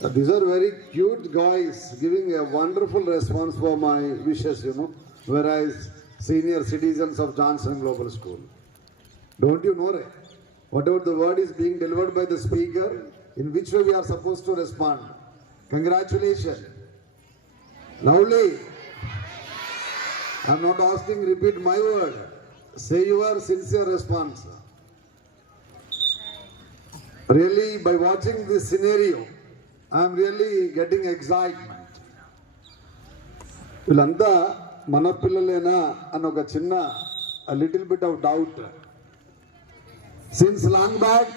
These are very cute guys giving a wonderful response for my wishes, whereas senior citizens of Johnson Global School. Don't you know, whatever the word is being delivered by the speaker, in which way we are supposed to respond? Congratulations. Lovely. I'm not asking, repeat my word. Say your sincere response. Really, by watching this scenario, I'm really getting excitement. వీళ్ళంతా మన పిల్లలేనా అని ఒక చిన్న a little bit of doubt. Since long back,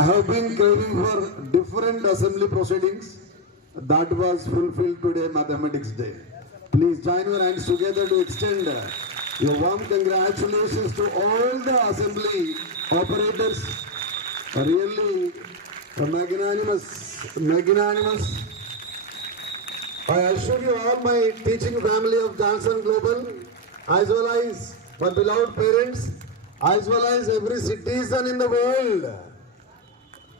I have been craving for different assembly proceedings. That was fulfilled today, Mathematics Day. Please join your hands together to extend your warm congratulations to all the assembly operators. Really magnanimous. I assure you all, my teaching family of Johnson Global, as well as my beloved parents, as well as every citizen in the world,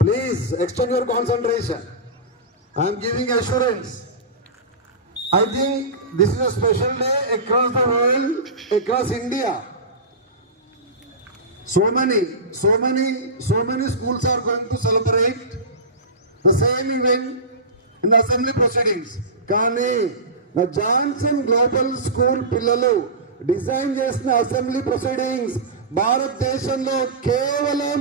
please extend your concentration. I am giving assurance. I think this is a special day across the world, across India. So many schools are going to celebrate the same event in the assembly proceedings. Kani, the Johnson Global School పిల్లలు design చేసిన assembly proceedings భారతదేశంలో కేవలం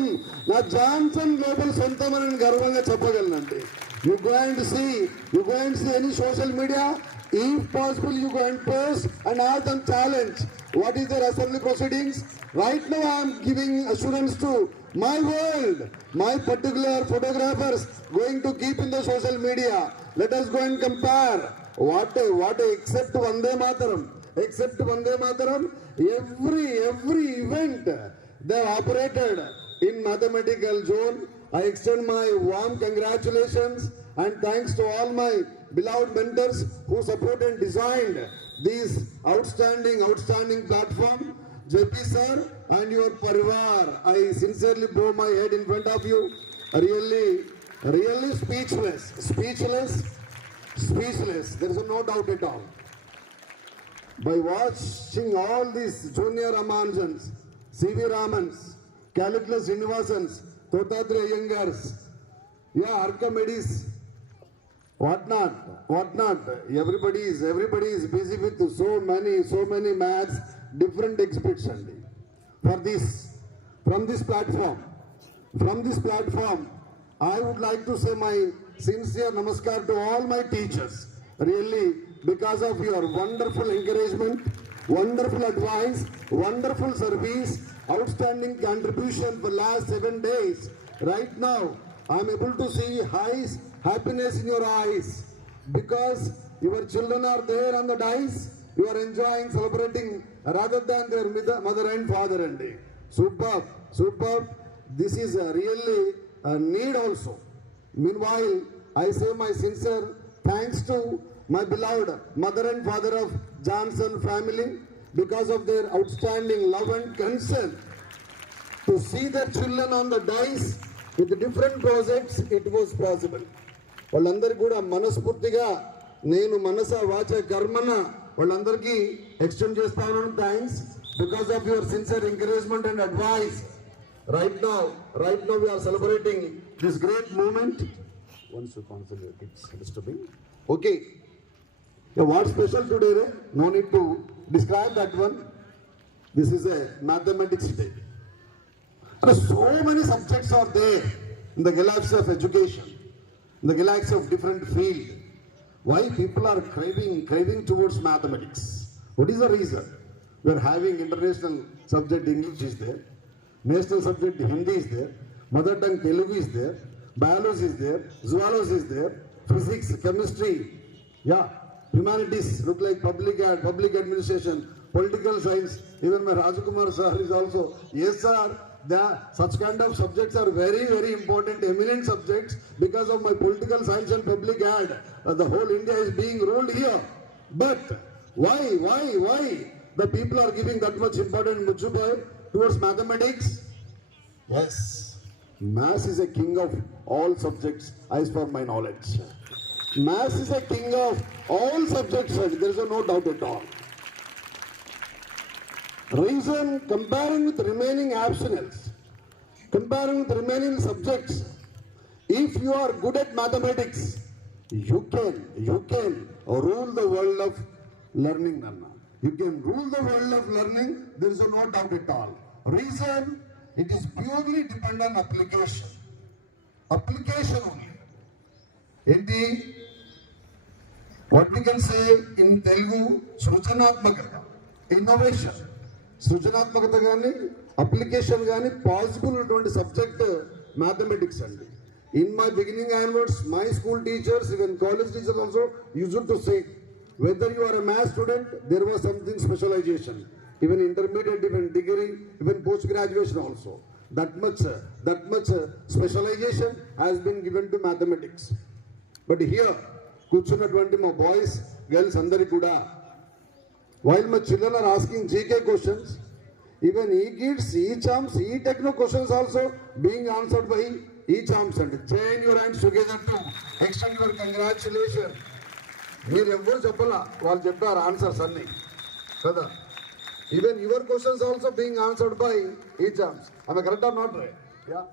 నా Johnson global సొంతమని గర్వంగా చెప్పగలనండి. You go and see any social media. If possible, you go and post and ask them challenge. What is their assembly proceedings? Right now, I am giving assurance to my world, my particular photographers going to keep in the social media. Let us go and compare. What except Vande Mataram. Every event they have operated in mathematical zone. I extend my warm congratulations and thanks to all my beloved mentors who supported and designed this outstanding platform. JP sir and your parivar, I sincerely bow my head in front of you. Really speechless. There is no doubt at all. By watching all these junior Ramanjans, CV Ramans, Calculus Srinivasans, Totatri Iyangars, Archimedes, what not. Everybody is busy with so many maths, different exhibits. From this platform, I would like to say my sincere namaskar to all my teachers. Really, because of your wonderful encouragement, wonderful advice, wonderful service, outstanding contribution for last 7 days. Right now, I am able to see happiness in your eyes because your children are there on the dais. You are enjoying, celebrating rather than their mother and father. And superb. This is really a need also. Meanwhile, I say my sincere thanks to my beloved mother and father of Johnson family because of their outstanding love and concern. To see their children on the dais with different projects, it was possible. వాళ్ళందరికీ కూడా మనస్ఫూర్తిగా నేను మనస వాచ కర్మన వాళ్ళందరికీ extend చేస్తాను thanks because of your sincere encouragement and advice. Right now we are celebrating this great moment. Once you consider it's disturbing. Okay. What's special today? No need to describe that one. This is a mathematics day. So many subjects are there in the galaxy of education, in the galaxy of different field. Why people are craving towards mathematics? What is the reason? We are having international subject English is there, national subject Hindi is there, mother tongue Telugu is there, biology is there, zoology is there, physics, chemistry, humanities look like public administration, political science. Even my Rajakumar sir is also. Yes sir, such kind of subjects are very important, eminent subjects. Because of my political science and public ad, the whole India is being ruled here. But why the people are giving that much importance, Muchubai, towards mathematics? Yes, Maths is a king of all subjects as per my knowledge. Maths is a king of all subjects, there is no doubt at all. Reason, comparing with remaining optionals, comparing with remaining subjects, if you are good at mathematics, you can rule the world of learning, Nana. You can rule the world of learning, there is no doubt at all. Reason, it is purely dependent on application. Application only. Enti, what we can say in Telugu, సృజనాత్మకత, innovation. సృజనాత్మకత కానీ application కానీ possible ఉన్నటువంటి subject mathematics అండి. In my beginning onwards, my school teachers, even college teachers also used to say, whether you are a math student, there was something specialization. Even intermediate, even degree, even post-graduation also. That much specialization has been given to mathematics. But here, కూర్చున్నటువంటి మా boys girls అందరికి కూడా, while my children are asking GK questions, even e-kids, e-charms, e-techno questions also being answered by e-charms. And join your hands together to extend your congratulations. మీరు ఎవరు చెప్పాలా, వాళ్ళు చెప్పారు answers అన్ని కదా. Even your questions also being answered by e-charms. Am I correct or not? Right? Yeah.